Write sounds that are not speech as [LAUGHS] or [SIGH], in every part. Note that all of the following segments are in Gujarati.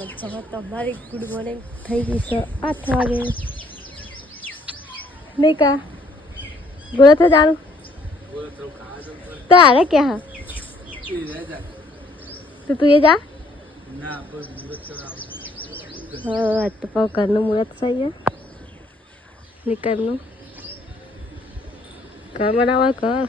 મજામાં તમારી ગુડ મોર્નિંગ થઈ ગઈ છે આઠ વાગે નહીં કા બોલો તો જાણું તારે ક્યાં તો તું એ જા. આજ તો પાવ ઘરનું મુહૂર્ત થઈ ગયા નિકાલનું ઘર બનાવવા ઘર?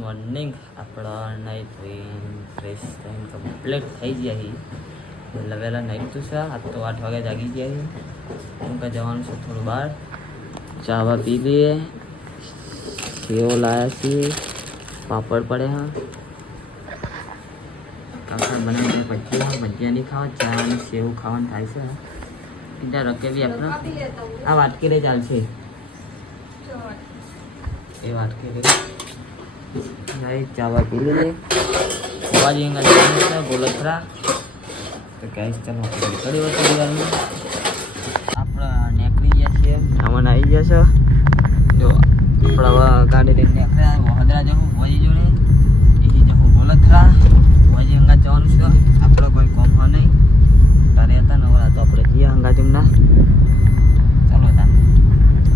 મોર્નિંગ આપણા નાઈ ધોઈને ફ્રેશ થઈને કમ્પ્લીટ થઈ ગયા છીએ વહેલા નાઈ તો છે, આજ તો આઠ વાગે જાગી ગયા છીએ હું કાંઈ જવાનું છે, થોડું બહાર. ચાવા પી લઈએ સેવ લાયા છીએ. પાપડ પડે કાકા બનાવીને ભજીયા ભજીયા નહીં ખાવા ચા અને સેવ ખાવાનું થાય છે બીજા રકેલી આપણે આ વાટકી રે ચાલશે એ વાટકી રે ચાવા પી લીધે અવાજ એંગા છે, ગોલથરા. તો ગાઈસ, ચાલો આપણે નીકળી ગયા છીએ. સામાન આવી ગયા છે. જો, આપણે ગાડી લઈને નીકળ્યા વડોદરા જવું વજી જોડે. એથી જવું ગોલથરા. વજી અંગા જવાનું છે. આપણે કોઈ કોમ હોય નહીં. તારે હતા નવરા તો આપણે જઈએ અંગા જમના ચાલો હતા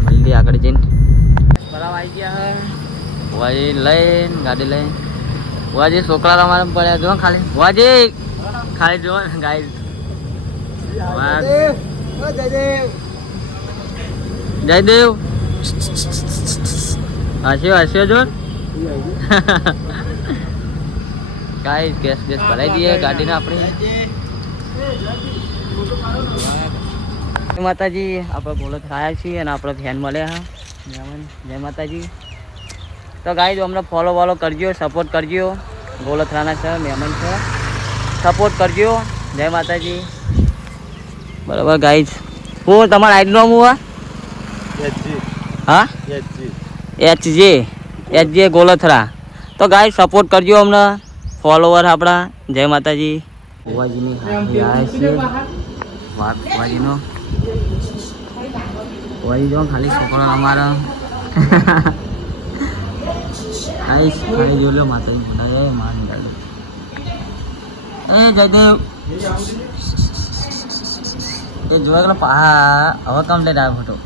મળીએ આગળ જઈને. બરાબર આવી ગયા હે. વાજી લઈને ગાડી લઈને વાજી છોકરા તમારે પડ્યા જો ખાલી. વાજી. ખાલી જો ગાય જયદેવ. હસ્યો હસ્યો જો [LAUGHS] ગાય ગેસ ગેસ ભરાઈ દઈએ ગાડીને આપણે. માતાજી આપણે બોલો થયા છીએ અને આપણે ફેન મળ્યા હા. જય- જય માતાજી. તો ગાઈ અમને ફોલો વોલો કરજો સપોર્ટ કરજો. ગોલથરાના છે મહેમાન છે. સપોર્ટ કરજો. જય માતાજી. બરાબર ગાઈઝ. હું તમારા આઈડ નામ હું? હા? એચ જે એચ જે ગોલથરા. તો ગાઈ સપોર્ટ કરજો અમને. ફોલોવર આપણા. જય માતાજી. ભુવાજીની છીએ વાત ભુવાજીનો. ભુવાજી જો ખાલી છોકરો અમારા. આઈશ ખાલી જોઈ લો માતાજી મોટા જાય માન એ જયદેવ. એ જોવા ગયેલો પા હવે કામ લઈને આવ્યો ફોટો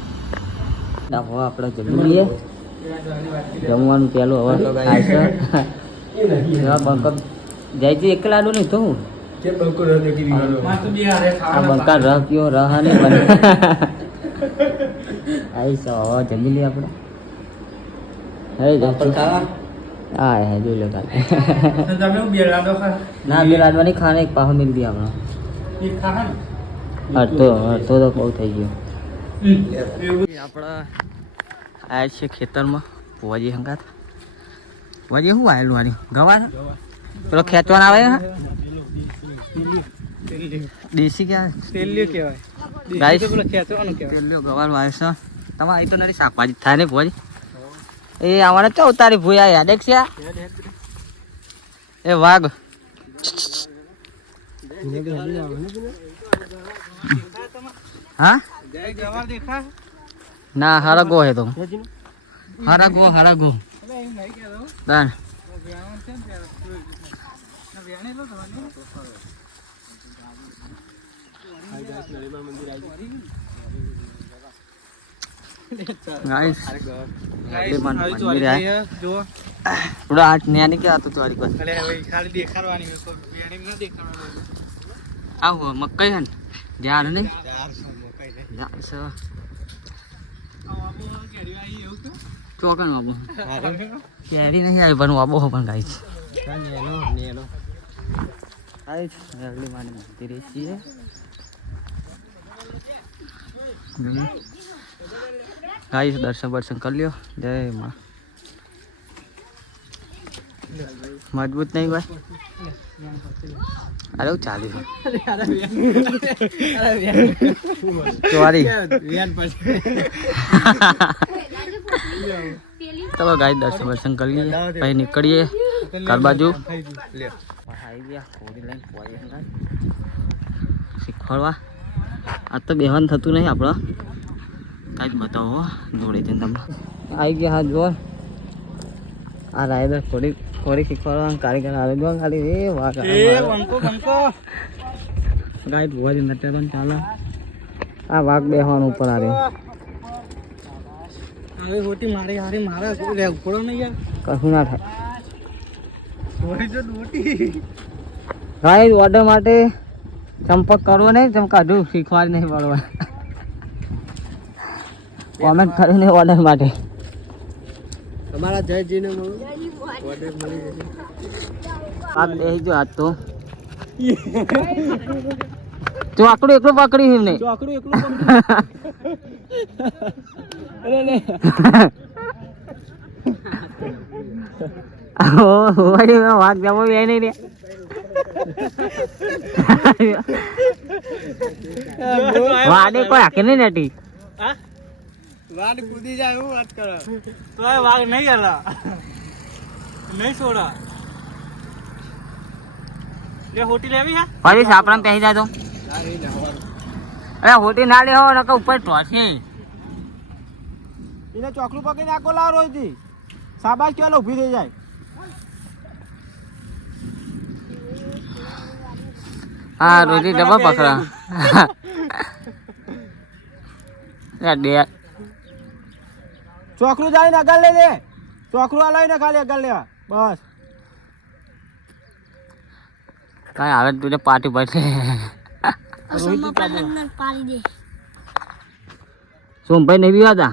હવે આપણે જમી લઈએ. જમવાનું પેલું હવે થાય છે. એવા બંકર જાય છે એકલા આડું નહીં તો હું આ બંકા રહ કયો રહ ને બને. આવીશ હવે જમી આપણે. હે હા હે જોઈ લો કાલે. ના બે લાડવાની ખાને એક પાહો મિલ દી આપણે. અડધો અડધો તો બહુ થઈ ગયો. આપણા આયા છે ખેતરમાં ભુવાજી હંગાત. ભુવાજી શું આવેલું આની? ગવા છે? પેલો ખેંચવાના આવે દેશી ક્યાં ગાઈસ તેલિયો ગવાનું આવે છે. તમારે એ તો નથી શાકભાજી થાય ને ભુવાજી એ અમારે તો તારી ભૂયા યાદ એક છે? એ વાઘ. હા? ના હરગો હે તો. હરગો હરગો તાન થોડા આઠ ન્યાની કે આતો ચોરી પર આવો મકઈ હન જાર ને? જાર છે. ચોકન બાબુ કેરી નહીં આવી પણ વાબો પણ ગાય છે ગાઈસ રગલી માની મંદિરે છીએ. ગાઈસ દર્શન દર્શન કરી લ્યો. જય માં. મજબૂત નહીં ભાઈ? અરે હું ચાલી ચોરી. ચલો ગાય દર્શન દર્શન કરી લઈએ. પછી નીકળીએ ઘર બાજુ. શીખવાડવા. આ તો બેહવાન થતું નહીં આપણો. કાંઈક બતાવો જોડે જઈને તમને. આવી ગયા હા જો આ રાયદર કોરી કોરી શીખવાડવા કારીગર આવે જો ખાલી એ વાહ બંકો બંકો ગાય ભુવાજી નટે પણ ચાલે આ વાઘ બેહવાનું ઉપર આવે હવે હોટી મારી હારી મારે લે ઉપડો નહીં યાર કશું ના થાય સોરી જો ડોટી ગાય ઓર્ડર માટે ચંપક કરવો નહીં ચમ કાઢું શીખવાડ નહીં પડવા કોમેન્ટ કરીને ઓર્ડર માટે તમારા જયજીને મળું. ઓર્ડર મળી જશે આ બેસી જો આજ તો. તું આકડું એકલું પકડી છે ને. ચોકડું એકલું અરે લે. વાઘ જામો બે નહીં રે. વાડે કોઈ હાકે નહીં રેટી વાડ કૂદી જાય હું વાત કરો તો એ વાઘ નહીં આલા નહીં છોડા લે હોટી લેવી હે ફરી સાપડા પહેરી જાય તો અરે હોટી ના લે હો નકર ઉપર ટોસે એને ચોકલું પકડી નાખો લાવ રોજથી સાબાશ કેલો ઊભી થઈ જાય હા રોજી ડબલ પકડા યાર બે ચોકલું જાય ને આગળ લઈ લે ચોકલું આ લઈને ખાલી આગળ લેવા બસ. કાંઈ આવે તું પાટી પડશે પાડી દે. સોમભાઈ નહીં પીવાતા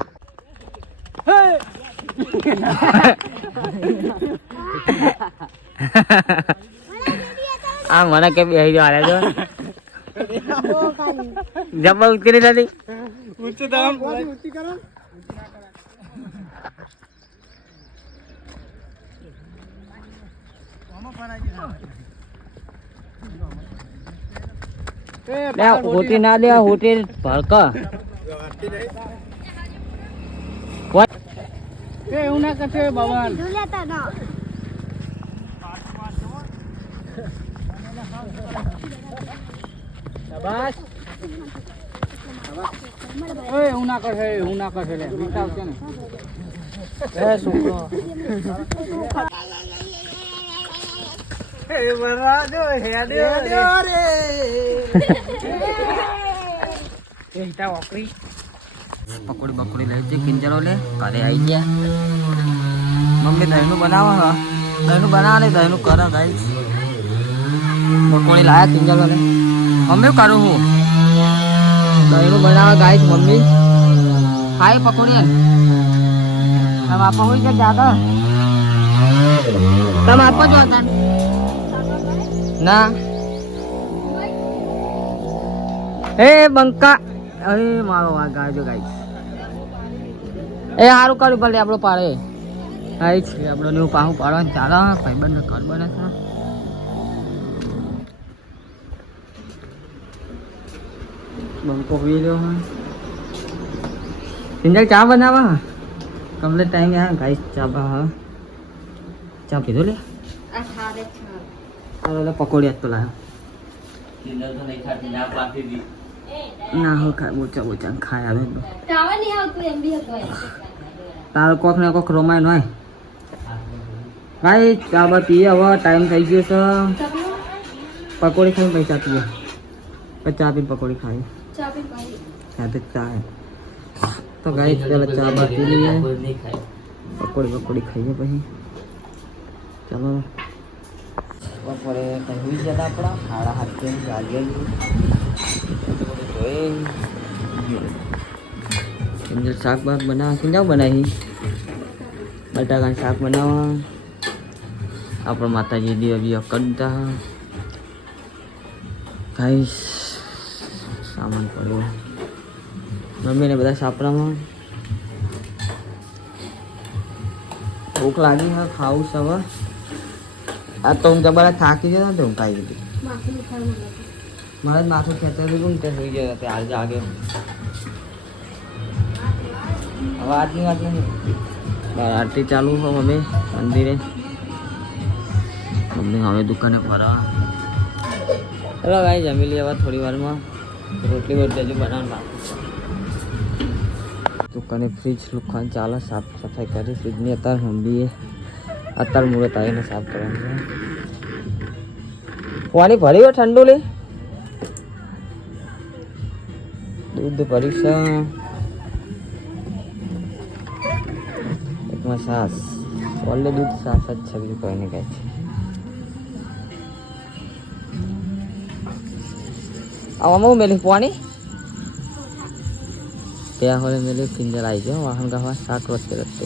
આ મને કે બેસી જવા રે જો. જબ્બા ઉતરી નથી ઊંચું ધરમ ઊંચી કરો હોટી ના દે હોટી ભડક. એ એવું ના કરશે ભગવાન. એવું ના કરશે એવું ના કરશે ને. છોકરો પકોડી બકોડી લઈ છે કિંજરો લે ઘરે આવી ગયા મમ્મી દહીંનું બનાવો હા. દહીંનું બનાવો ને દહીંનું કરો ગાઈ પકોડી લાયા કિંજરો લે મમ્મી કરું હું દહીંનું બનાવે ગાઈસ મમ્મી ખાય પકોડી તમે આપો હોય છે દાદા તમે આપો છો ના. એ બંકા. અરે મારો વાઘ ગાજો ગાઈસ. એ સારું કર્યું ભલે આપણો પાડે. આઈ છે આપણો નું પાહું પાડવાનું ચાલે ભાઈબંધ ઘર બને બંકો હોઈ રહ્યો હા સિંજલ ચા બનાવા? કમ્પ્લીટ ટાઈમ આ ગાઈસ, ચા હા. ચા પીધો લે? આ ખારે છાલ ચાલો લે પકોડી આજ તો લાયો ના હું ખાય બોચા બોચા ખાય આવે તારો કોક ને કોક રોમાય હોય. ભાઈ ચા બા પીએ હવે ટાઈમ થઈ ગયો છે. પકોડી ખાઈને પૈસા પીએ પછી ચા પીને પકોડી ખાઈએ. હા તો ચા તો ગાઈ પેલા ચા બા પી લઈએ. પકોડી પકોડી ખાઈએ પછી. ચાલો બપોરે કહ્યું છે આપણા સાડા હાથ વાગ્યા જોઈએ શાક બાક બનાવવા કિંજાવ બનાવી? બટાકાનું શાક બનાવવા. આપણા માતાજી દીવા બીવા કરતા. ગાઈસ, સામાન પડ્યો. મમ્મીને બધા સાપડામાં. ભૂખ લાગી હા ખાવું હવે. આ તો હું તમારા થાકી ગયા ને હું દુખાવું નથી મારે માથું ખેતર હતું ને સુઈ ગયા તે આજે આગે હવે આજની વાત બહાર આરતી ચાલુ હોય હવે મંદિરે. મમ્મી હવે દુકાને ફરવા. ચલો ભાઈ જમી લઈએ હવે થોડી વારમાં. રોટલી રોટલી હજુ બનાવવા દુકાને ફ્રીજ લુખાન ચાલે સાફ સફાઈ કરી ફ્રીજની અત્યારે મમ્મીએ અત્યારે મુહૂર્ત આવીને સાફ કરવાનું પાણી ભરી હોય ઠંડુ લે? દૂધ પરીક્ષા એકમાં સાસ. ઓલે દૂધ સાસ જ છે, બીજું કોઈ નહીં કહે છે. આવામાં હું મેલી પાણી ત્યાં હોલે મેલી પિંજર આવી ગયો, વાહન ગાવા સાત વચ્ચે રસ્તે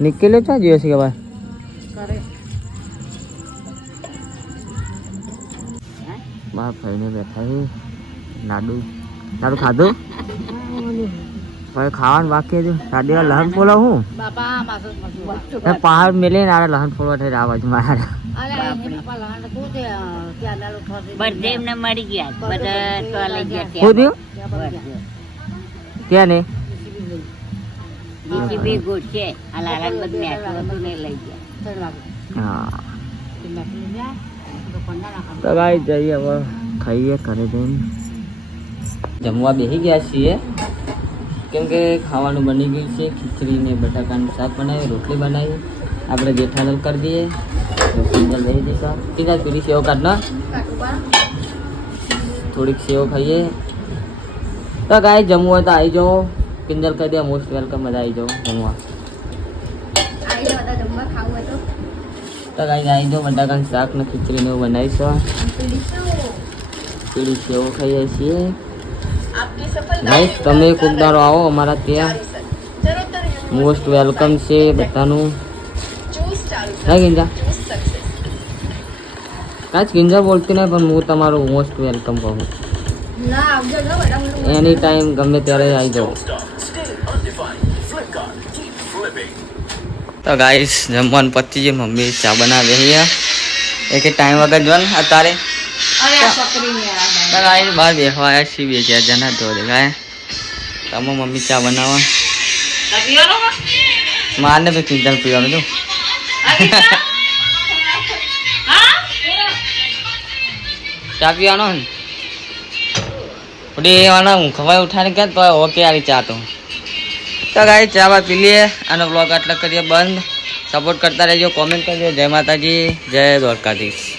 નિકેલે ક્યાં જોયો છે ભાઈ બાર ફરીને બેઠા છે લાડુ લાડુ ખાધું ભાઈ ખાવાનું બાકી હતું સાડી લહન ફોલો હું પહાડ મેલે ને આરે લહન ફોલો થઈ રહ્યા બાજુ મારા બર્થડે એમને મળી ગયા બધા તો લઈ ગયા શું થયું ક્યાં ને બીજી બી ગોઠ આ લાલા બધું મેઠું હતું ને લઈ ગયા. તો ભાઈ જઈએ હવે ખાઈએ ઘરે જઈને. જમવા બેસી ગયા છીએ. કેમ કે ખાવાનું બની ગયું છે ખીચડી ને બટાકાનું શાક બનાવી રોટલી બનાવી. આપણે જેઠાલાલ કરી દઈએ. તો સિંગલ બેસી દઈશું ઠીક છે સેવ થોડીક સેવ ખાઈએ. તો ગાય જમવું હોય તો આવી જાઓ. પિંજલ કરી દે મોસ્ટ વેલકમ બધા આવી જાઓ જમવા. તો ગાય આવી જાઓ બટાકાનું શાક ને ખીચડી ને એવું બનાવીશું. પીળી સેવો ખાઈએ છીએ. ગાઈસ તમે કોક આવો અમારા ત્યાં. મોસ્ટ વેલકમ છે બધાનું. હા ગિંજા? કાંચ ગિંજા બોલતી નહીં પણ હું તમારું મોસ્ટ વેલકમ કહું. એની ટાઈમ ગમે ત્યારે આવી જાઓ. તો ગાઈસ જમવાનું પતી જે મમ્મી ચા બનાવે અહીંયા. એક ટાઈમ વગર જો ને અત્યારે. ગાઈસ બહાર બેસવા આવ્યા છીએ બે ચાર જણા ધોરે ગાય તમે મમ્મી ચા બનાવવા. મારને બી કિંજલ પીવાનું તું ચા પીવાનો ને? ઉઠી એવાના હું ખવાય ઉઠાને ક્યાં તો ઓકે આરી ચા તો. તો ગાઈ ચા બા પી લઈએ આનો બ્લોગ આટલા કરીએ બંધ. સપોર્ટ કરતા રહેજો કોમેન્ટ કરજો. જય માતાજી, જય દ્વારકાધીશ.